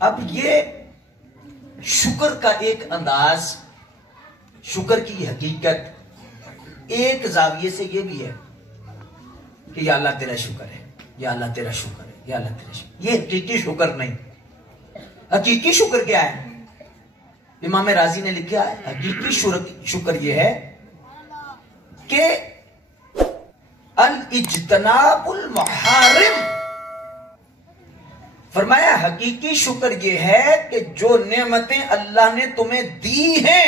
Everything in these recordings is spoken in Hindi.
अब ये शुक्र का एक अंदाज, शुक्र की हकीकत एक जाविये से ये भी है कि या अल्लाह तेरा शुक्र है, या अल्लाह तेरा शुक्र है, या अल्लाह तेरा शुक्र। ये हकीकी शुक्र नहीं। हकीकी शुक्र क्या है? इमाम राजी ने लिखा है हकीकी शुक्र ये है कि अल इज्तनाबुल मुहर्रम। फरमाया हकीकी शुक्र ये है कि जो नेमतें अल्लाह ने तुम्हें दी हैं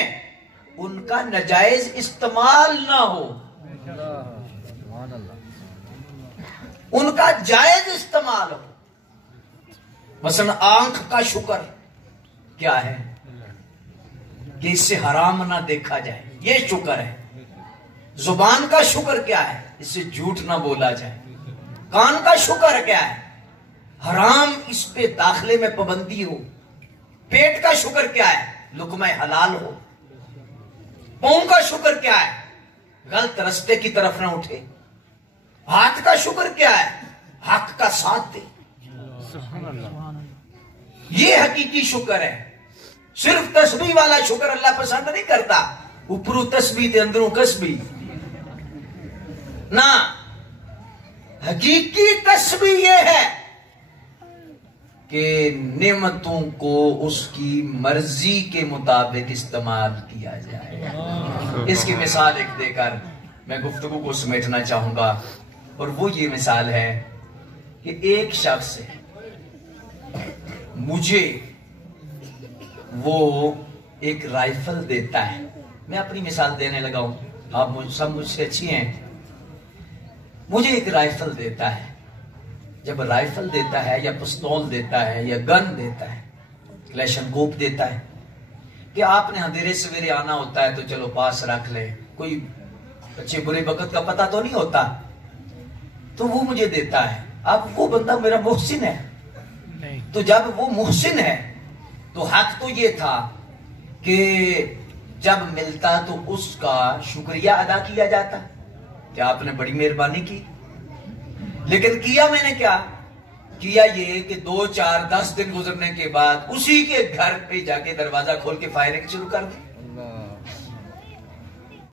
उनका नाजायज इस्तेमाल ना हो, उनका जायज इस्तेमाल हो। मसलन आंख का शुक्र क्या है कि इससे हराम ना देखा जाए, ये शुक्र है। जुबान का शुक्र क्या है? इससे झूठ ना बोला जाए। कान का शुक्र क्या है? हराम इस पे दाखिले में पाबंदी हो। पेट का शुक्र क्या है? लुक़्मा हलाल हो। पांव का शुक्र क्या है? गलत रास्ते की तरफ ना उठे। हाथ का शुक्र क्या है? हक का साथ दे। ये हकीकी शुक्र है। सिर्फ तस्बीह वाला शुक्र अल्लाह पसंद नहीं करता। ऊपरू तस्बीह ते अंदरू कसबी ना। हकीकी तस्बीह ये है कि नेमतों को उसकी मर्जी के मुताबिक इस्तेमाल किया जाए। इसकी मिसाल एक देकर मैं गुफ्तगू को समेटना चाहूंगा, और वो ये मिसाल है कि एक शख्स मुझे वो एक राइफल देता है। मैं अपनी मिसाल देने लगा हूं, आप सब मुझसे अच्छी हैं। मुझे एक राइफल देता है। जब राइफल देता है या पिस्तौल देता है या गन देता है, क्लैशनकोप देता है कि आपने अंधेरे सवेरे आना होता है तो चलो पास रख ले, कोई अच्छे बुरे वक्त का पता तो नहीं होता, तो वो मुझे देता है। अब वो बंदा मेरा मुहसिन है, तो जब वो मुहसिन है तो हक तो ये था कि जब मिलता तो उसका शुक्रिया अदा किया जाता कि आपने बड़ी मेहरबानी की। लेकिन किया मैंने क्या किया? ये कि 2, 4, 10 दिन गुजरने के बाद उसी के घर पे जाके दरवाजा खोल के फायरिंग शुरू कर दी।